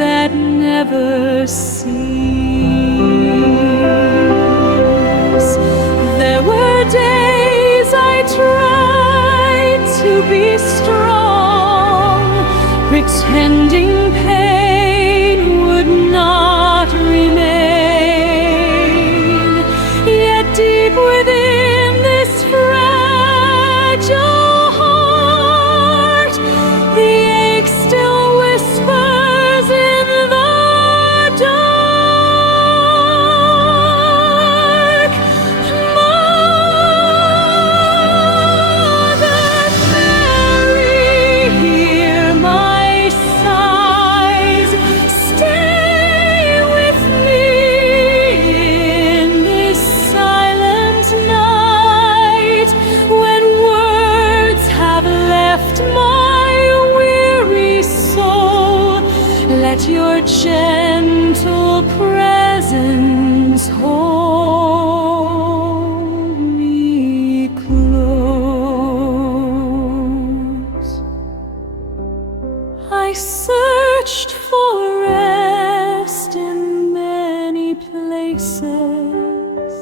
that never cease. There were days I tried to be strong, pretending pain would not remain. Yet deep within this fragile heart, the ache still whispers in the dark. Mother Mary, hear my sighs. Stay with me in this silent night, when words have left my weary soul. Let your gentle presence hold me close. I searched for rest in many places,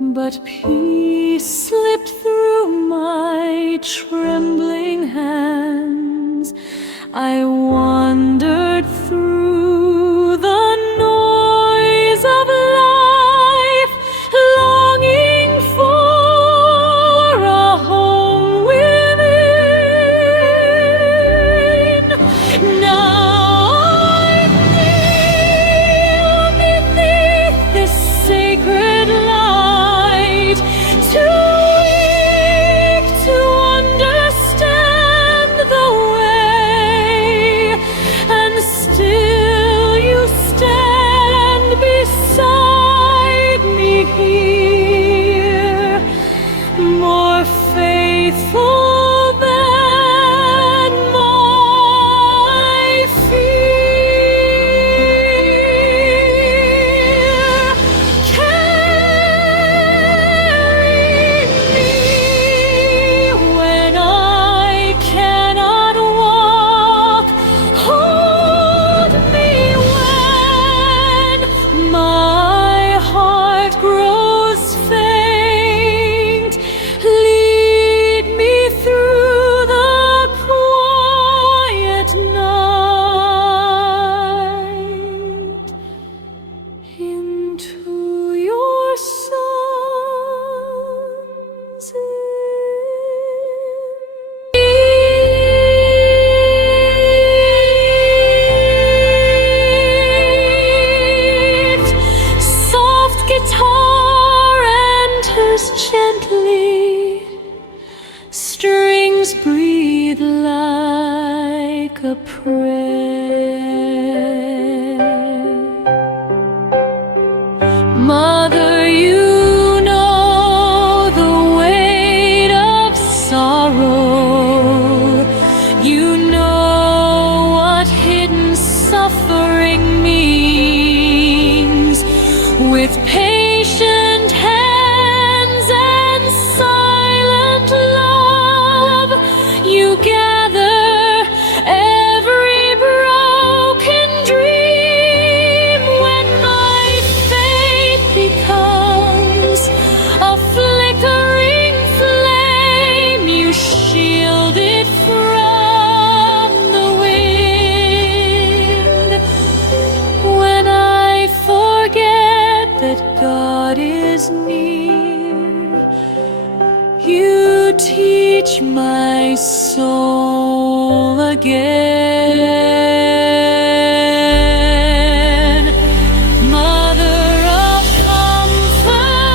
but peace slipped through my trembling hands. I wandered through the noise of life, longing for a home within. Now I kneel beneath this sacred light, too weak to understand the way, and still you stand beside me here, more faithful than my fear. Carry me when I cannot walk. Hold me when my heart grows faint. Lead me through the quiet night into your son's soft guitar enters gently, strings breathe like a prayer. Mother, you know the weight of sorrow. You know what hidden suffering means. With patient hands and silent love, you gather every broken dream. When my faith becomes a flickering flame, you shield it from the wind. When I forget that God is near, you teach my soul again. Mother of comfort,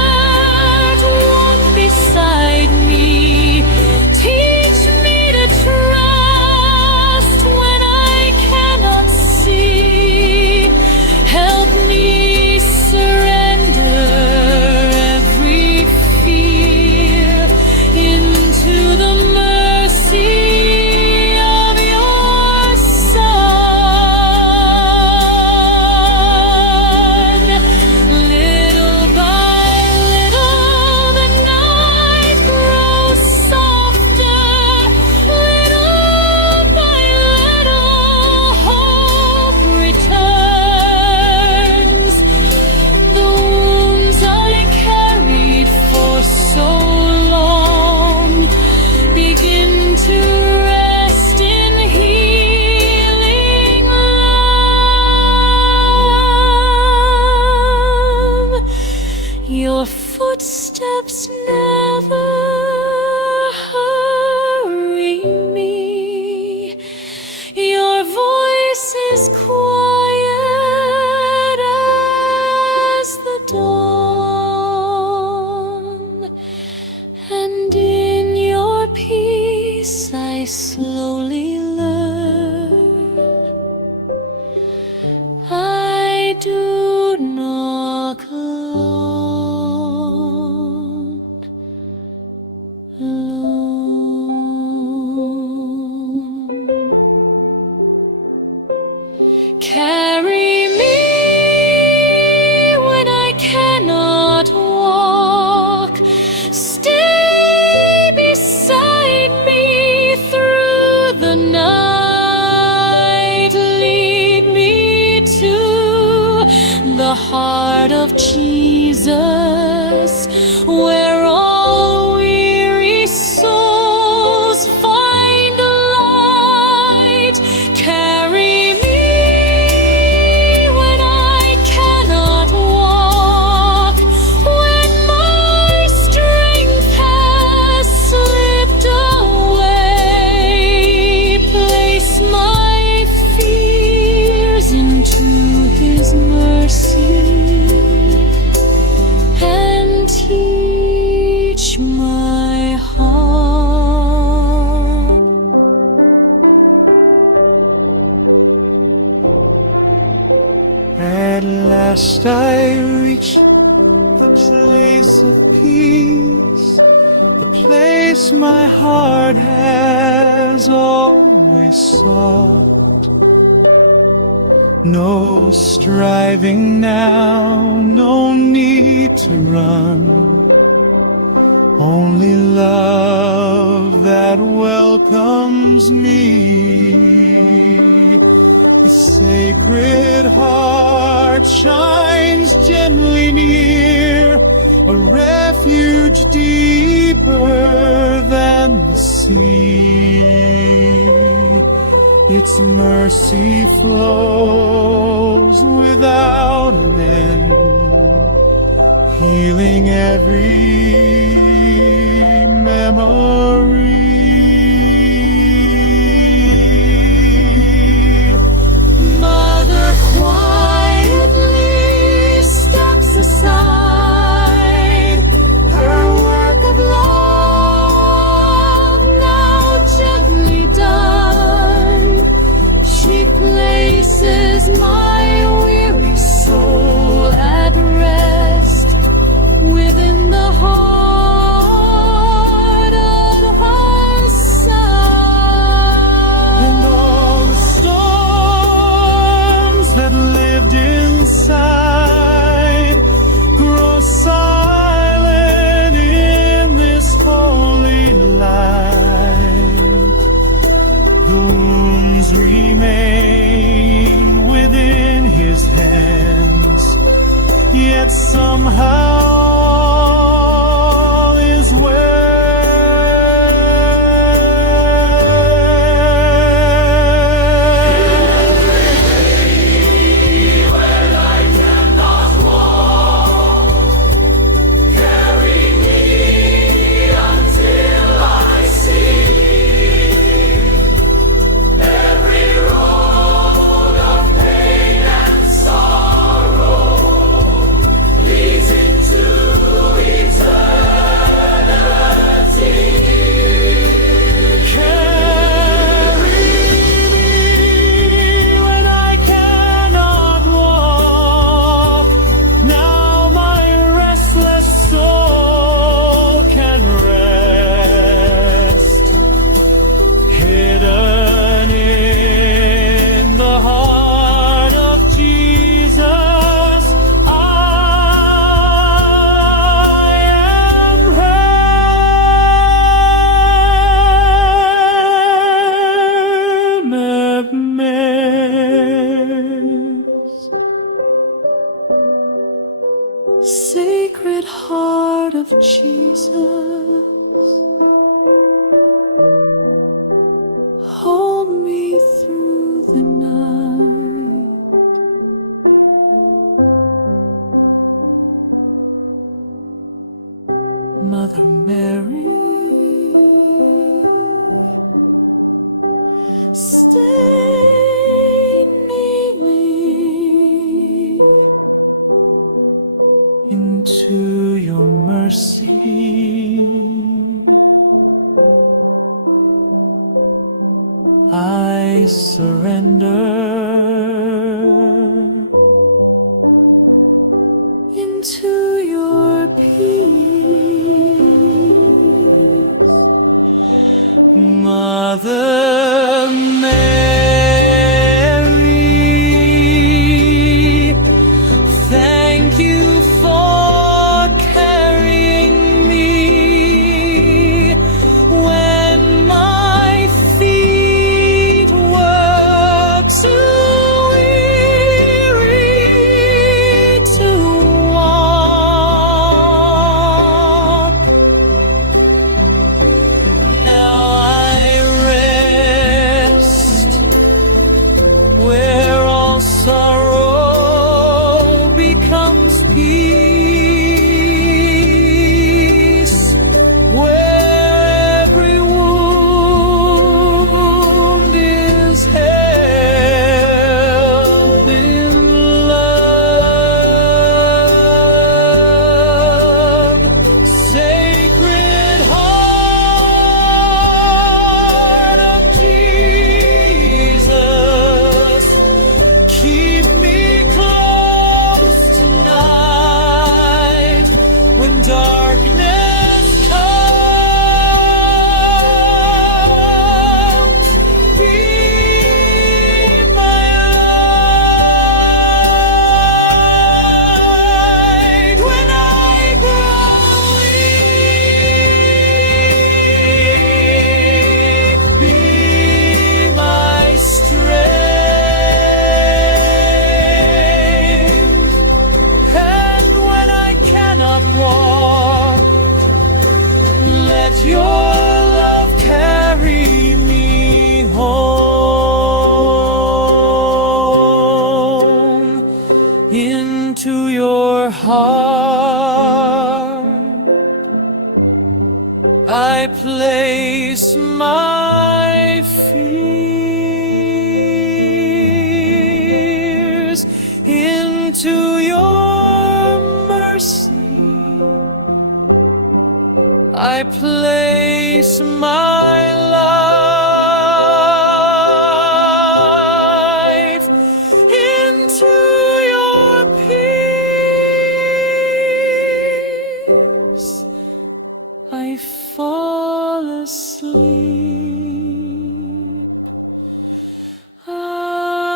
walk beside me. Teach me to trust when I cannot see. Help me surrender every fear into the mercy of your Carry me when I cannot walk. Stay beside me through the night. Lead me to the heart of Jesus, where all weary souls find light. Carry me when I cannot walk, when my strength has slipped away. Place my fears into His mercy and teach my heart. At last I reach the place of peace, the place my heart has always sought. No striving now, no need to run, only love that welcomes me. The Sacred Heart shines gently near, a refuge deeper than the sea. Its mercy flows without an end, healing every memory. Mother quietly steps aside, her work of love now gently done. She places my weary soul at rest within the heart of her Son. And all the storms that lived inside grow silent in this holy light. The wounds remain within His hands, yet somehow is Sacred Heart of Jesus, hold me through the night. Mother Mary, stay kneeling into your mercy. I surrender into your peace. Mother Mary, into your heart. I place my fears into your mercy. I place my life into your peace. I fall asleep. Amen.